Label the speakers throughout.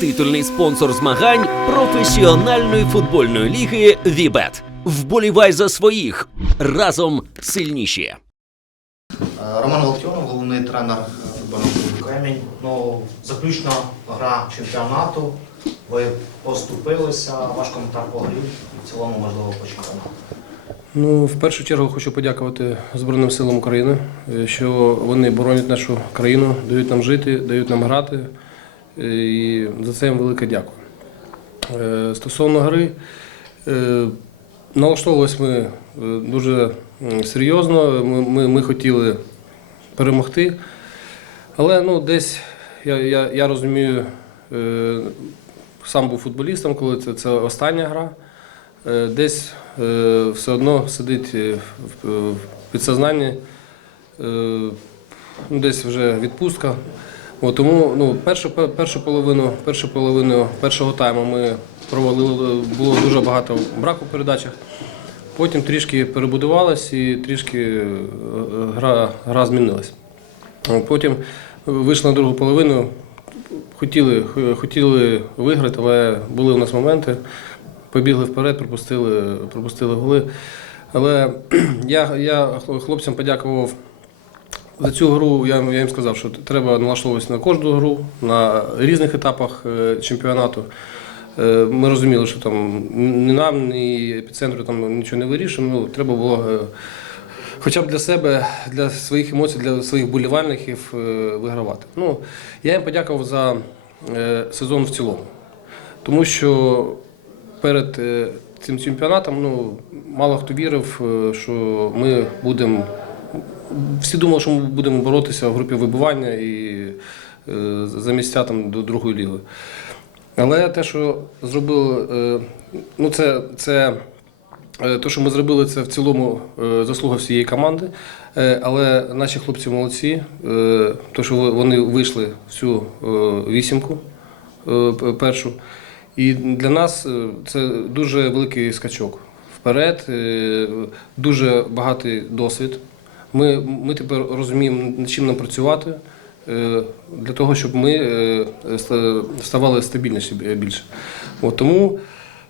Speaker 1: титульний спонсор змагань професіональної футбольної ліги Вібет. Вболівай за своїх разом сильніші.
Speaker 2: Е, Роман Локтйонов, головний тренер футбольного клубу Кремінь. Ну, заключна гра чемпіонату. Ви поступилися, ваш коментар по грі, в цілому, можливо, по чемпіонату.
Speaker 3: Ну, в першу чергу хочу подякувати Збройним силам України, е, що вони боронять нашу країну, дають нам жити, дають нам грати. Е, І за це їм велике дякую. Е, Стосовно гри, е, налаштовувалися ми дуже серйозно. Ми, ми, ми хотіли перемогти. Але ну, десь я, я, я розумію, сам був футболістом, коли це, це остання гра. Десь все одно сидить в, підсознанні, ну, десь вже відпустка. От, тому ну, першу, першу, половину, першу половину першого тайму ми провалили, було дуже багато браку в передачах. Потім трішки перебудувалась і трішки е, гра, гра змінилась. Потім вийшли на другу половину, хотіли, хотіли виграти, але були у нас моменти. Побігли вперед, пропустили, пропустили голи. Але я, я хлопцям подякував за цю гру. Я, я їм сказав, що треба налаштовуватися на кожну гру, на різних етапах е, чемпіонату. Е, Ми розуміли, що там ні нам, ні епіцентру там нічого не вирішуємо. Ну, треба було е, хоча б для себе, для своїх емоцій, для своїх болівальників вигравати. Ну, я їм подякував за сезон в цілому, тому що перед цим чемпіонатом ну, мало хто вірив, що ми будемо. Всі думали, що ми будемо боротися в групі вибивання і е, за місця там до другої ліги. Але те, що зробили, е, ну це, це е, те, що ми зробили, це в цілому заслуга всієї команди. Але наші хлопці молодці, то, що вони вийшли в цю е, вісімку першу. І для нас це дуже великий скачок вперед, дуже багатий досвід. Ми, ми тепер розуміємо, над чим нам працювати е, для того, щоб ми е, ставали стабільніші більше. От тому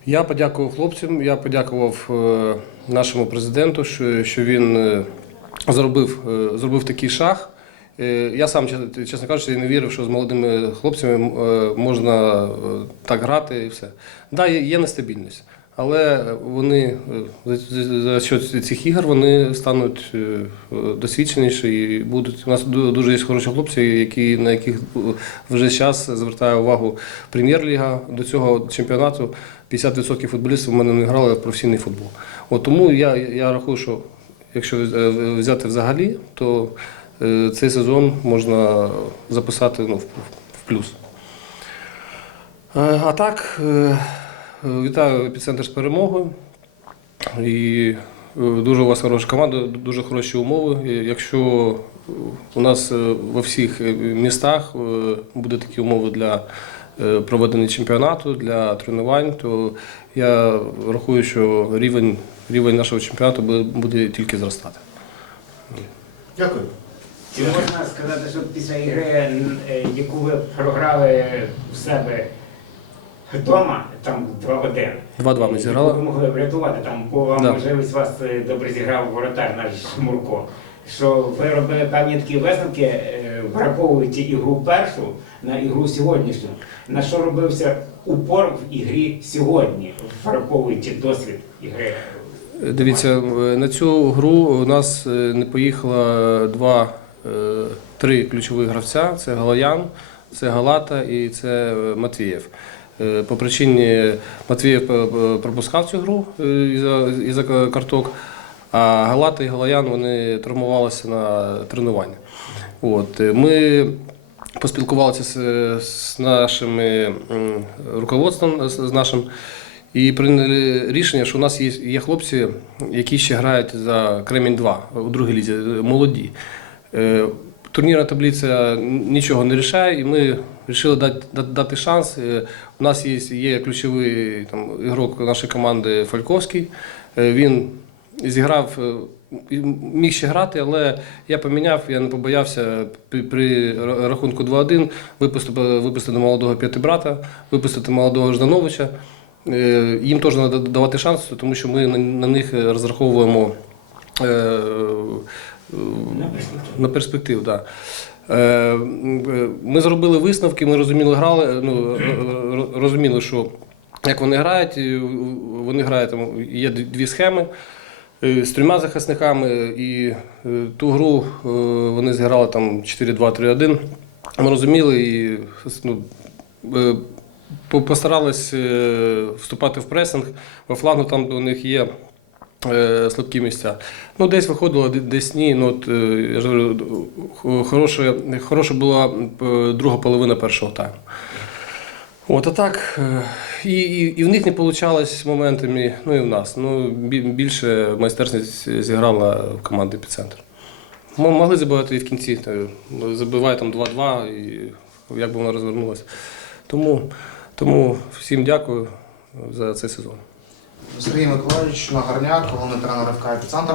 Speaker 3: я подякував хлопцям, я подякував е, нашому президенту, що, що він зробив, зробив такий шаг. Я сам, чесно- кажучи, не вірив, що з молодими хлопцями можна так грати і все. Так, да, є нестабільність, але вони е, за, що цих ігор вони стануть е, е, досвідченіші і будуть. У нас дуже є хороші хлопці, які, на яких вже час звертає увагу прем'єр-ліга до цього чемпіонату. 50% футболістів в мене не грали в професійний футбол. От тому я, я рахую, що якщо е, взяти взагалі, то е, цей сезон можна записати ну, в, плюс. Е, А так, е, вітаю епіцентр з перемогою. І е, дуже у вас хороша команда, дуже хороші умови. Якщо у нас е, во всіх е, містах буде такі умови для проведення чемпіонату, для тренувань, то я рахую, що рівень, рівень нашого чемпіонату буде- буде тільки зростати.
Speaker 2: Дякую.
Speaker 4: Чи можна сказати, що після ігри, яку ви програли в себе вдома, там 2-1,
Speaker 3: 2-2 ми зіграли.
Speaker 4: ви могли врятувати, там по
Speaker 3: Да.
Speaker 4: можливість вас е, добре зіграв воротар наш Мурко, що ви робили певні такі висновки, е, враховуючи ігру першу на ігру сьогоднішню, на що робився упор в ігрі сьогодні, враховуючи досвід ігри.
Speaker 3: Дивіться, е, на цю гру у нас не поїхало два, три ключові гравця: це Галаян, це Галата і це Матвієв. Е, По причині Матвієв е, е, пропускав цю гру із-за із-за карток, а Галата і Галаян вони травмувалися на тренуванні. От, ми поспілкувалися з, з нашим руководством, з, нашим, і прийняли рішення, що у нас є, є хлопці, які ще грають за Кремінь 2 у другій лізі, молоді. Турнірна таблиця нічого не рішає, і ми вирішили дати, дати, шанс. Е, У нас є, є ключовий там, ігрок нашої команди Фальковський. Е, Він зіграв е, міг ще грати, але я поміняв, я не побоявся при, рахунку 2-1 випустити, випустити молодого п'ятибрата, випустити молодого Ждановича. Їм теж треба давати шанс, тому що ми на, них розраховуємо
Speaker 4: На перспективу.
Speaker 3: Да. Е, Ми зробили висновки, ми розуміли, грали, ну, розуміли, що як вони грають, вони грають там, є дві- схеми е, з трьома захисниками, і е, ту гру вони зіграли там 4-2-3-1. Ми розуміли і ну, постарались вступати в пресинг. По флангу там де у них є слабкі місця. Ну, десь виходило, десь ні. Ну, от, е, я ж говорю, хороша, хороша була е, друга половина першого тайму. От, а так, е, і, і, і в них не вийшло моментами, ну і в нас. Ну, більше майстерність зіграла в команди «Епіцентр». М- Могли забивати і в кінці. Забиває там 2-2, і як би воно розвернулося. Тому, тому всім дякую за цей сезон.
Speaker 2: Сергій Миколаївич Нагарняк, головний тренер ФК «Епіцентр».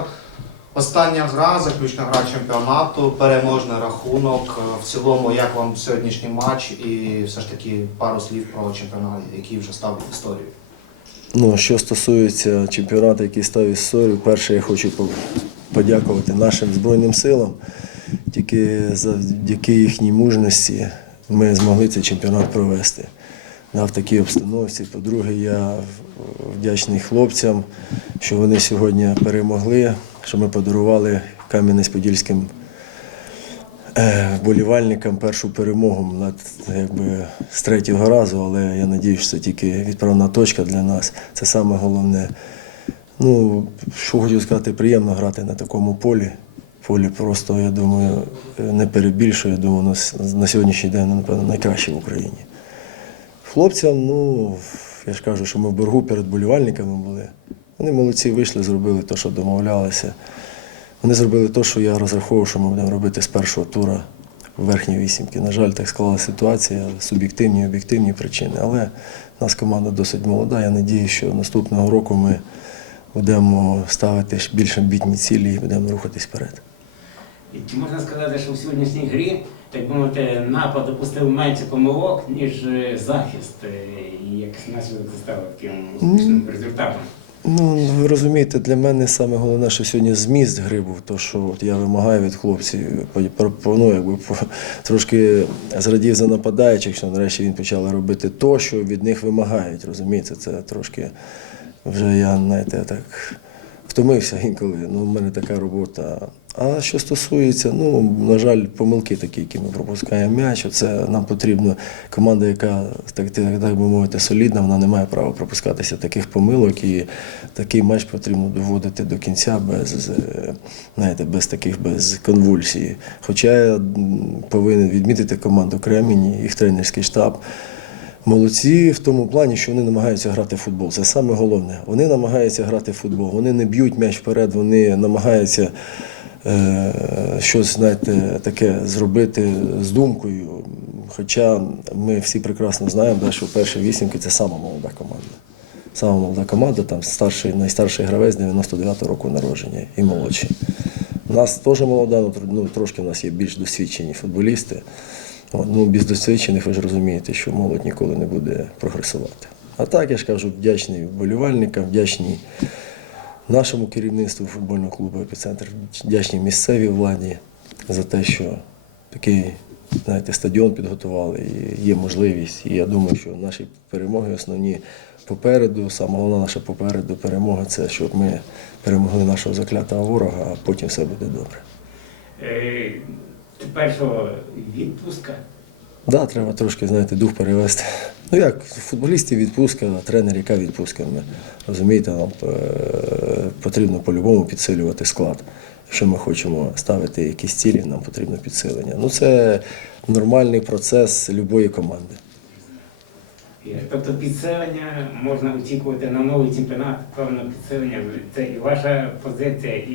Speaker 2: Остання гра, заключна гра чемпіонату, переможний рахунок. Е, В цілому, як вам сьогоднішній матч і все ж таки пару слів про чемпіонат, який вже став історією.
Speaker 5: Ну, що стосується чемпіонату, який став історією, перше я хочу подякувати нашим Збройним силам. Тільки завдяки їхній мужності ми змогли цей чемпіонат провести в такій обстановці. По-друге, я вдячний хлопцям, що вони сьогодні перемогли, що ми подарували Кам'янець-Подільським е, вболівальникам першу перемогу над, якби, з третього разу, але я надію, що це тільки відправна точка для нас. Це саме головне. Ну, що хочу сказати, приємно грати на такому полі. Полі просто, я думаю, не перебільшую. Я думаю, на сьогоднішній день, напевно, найкраще в Україні. Хлопцям, ну, я ж кажу, що ми в боргу перед болівальниками були. Вони молодці вийшли, зробили те, що домовлялися. Вони зробили те, що я розраховував, що ми будемо робити з першого тура верхньої вісімки. На жаль, так склалася ситуація, суб'єктивні і об'єктивні причини. Але в нас команда досить молода. Я надію, що наступного року ми будемо ставити більш амбітні цілі і будемо рухатись вперед.
Speaker 4: І Чи можна сказати, що в сьогоднішній грі, так би мовити, напад допустив менше помилок, ніж е, захист, е, як наслідок стало таким успішним результатом?
Speaker 5: Ну, ви розумієте, для мене саме головне, що сьогодні зміст гри був, то що от я вимагаю від хлопців, по- по- ну, якби, трошки зрадів за нападаючих, що нарешті він почали робити то, що від них вимагають. Розумієте, це трошки вже я знаєте, так втомився інколи. Ну, в мене така робота. А що стосується, ну, на жаль, помилки такі, які ми пропускаємо м'яч, це нам потрібно команда, яка так, так, би мовити, солідна, вона не має права пропускатися таких помилок, і такий матч потрібно доводити до кінця без, знаєте, без таких без конвульсій. Хоча я повинен відмітити команду Кремінь, їх тренерський штаб. Молодці в тому плані, що вони намагаються грати в футбол. Це саме головне. Вони намагаються грати в футбол. Вони не б'ють м'яч вперед, вони намагаються щось, знаєте, таке зробити з думкою. Хоча ми всі прекрасно знаємо, да, що перші вісімки це сама молода команда. Сама молода команда, там старший, найстарший гравець 99-го року народження і молодший. У нас теж молода, ну, ну, трошки в нас є більш досвідчені футболісти. Ну, без досвідчених ви ж розумієте, що молодь ніколи не буде прогресувати. А так, я ж кажу, вдячний вболівальникам, вдячний нашому керівництву футбольного клубу «Епіцентр», вдячний місцевій владі за те, що такий знаєте, стадіон підготували і є можливість. І я думаю, що наші перемоги основні попереду, саме головна наша попереду перемога це щоб ми перемогли нашого заклятого ворога, а потім все буде добре.
Speaker 4: Е, Тепер що відпустка?
Speaker 5: Да, треба трошки, знаєте, дух перевести. Ну як, футболістів відпустка, тренер яка відпустка? Розумієте, нам е, потрібно по-любому підсилювати склад. Якщо ми хочемо ставити якісь цілі, нам потрібно підсилення. Ну це нормальний процес будь-якої команди.
Speaker 4: Тобто підсилення можна очікувати на новий чемпіонат, певне підсилення. Це і ваша позиція, і,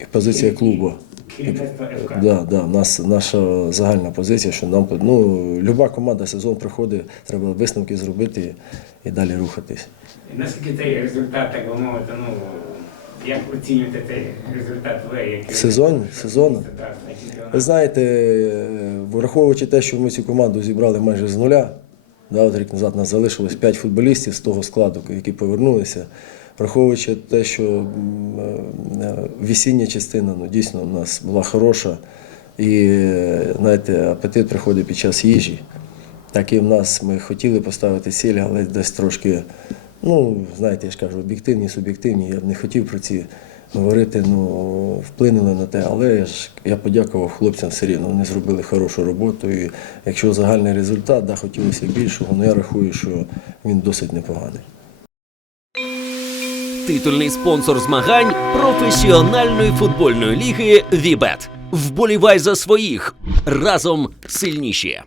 Speaker 5: І позиція клубу.
Speaker 4: керівництво ФК.
Speaker 5: Да, да, нас наша загальна позиція, що нам ну, люба команда сезон приходить, треба висновки зробити і далі рухатись.
Speaker 4: Наскільки цей результат, так би мовити, ну, Як оцінюєте цей результат ви? Як
Speaker 5: Сезон?
Speaker 4: Так, чемпіонаті.
Speaker 5: Ви знаєте, враховуючи те, що ми цю команду зібрали майже з нуля, да, от рік назад нас залишилось 5 футболістів з того складу, які повернулися. Враховуючи те, що е, весіння частина ну, дійсно у нас була хороша, і е, знаєте, апетит приходить під час їжі. Так і в нас ми хотіли поставити цілі, але десь трошки, ну, знаєте, я ж кажу, об'єктивні, суб'єктивні. Я б не хотів про ці говорити, ну, вплинули на те, але я ж я подякував хлопцям все рівно. Вони зробили хорошу роботу. І якщо загальний результат, да, хотілося більшого, але я рахую, що він досить непоганий.
Speaker 1: Титульний спонсор змагань професіональної футбольної ліги Вібет. Вболівай за своїх разом сильніші.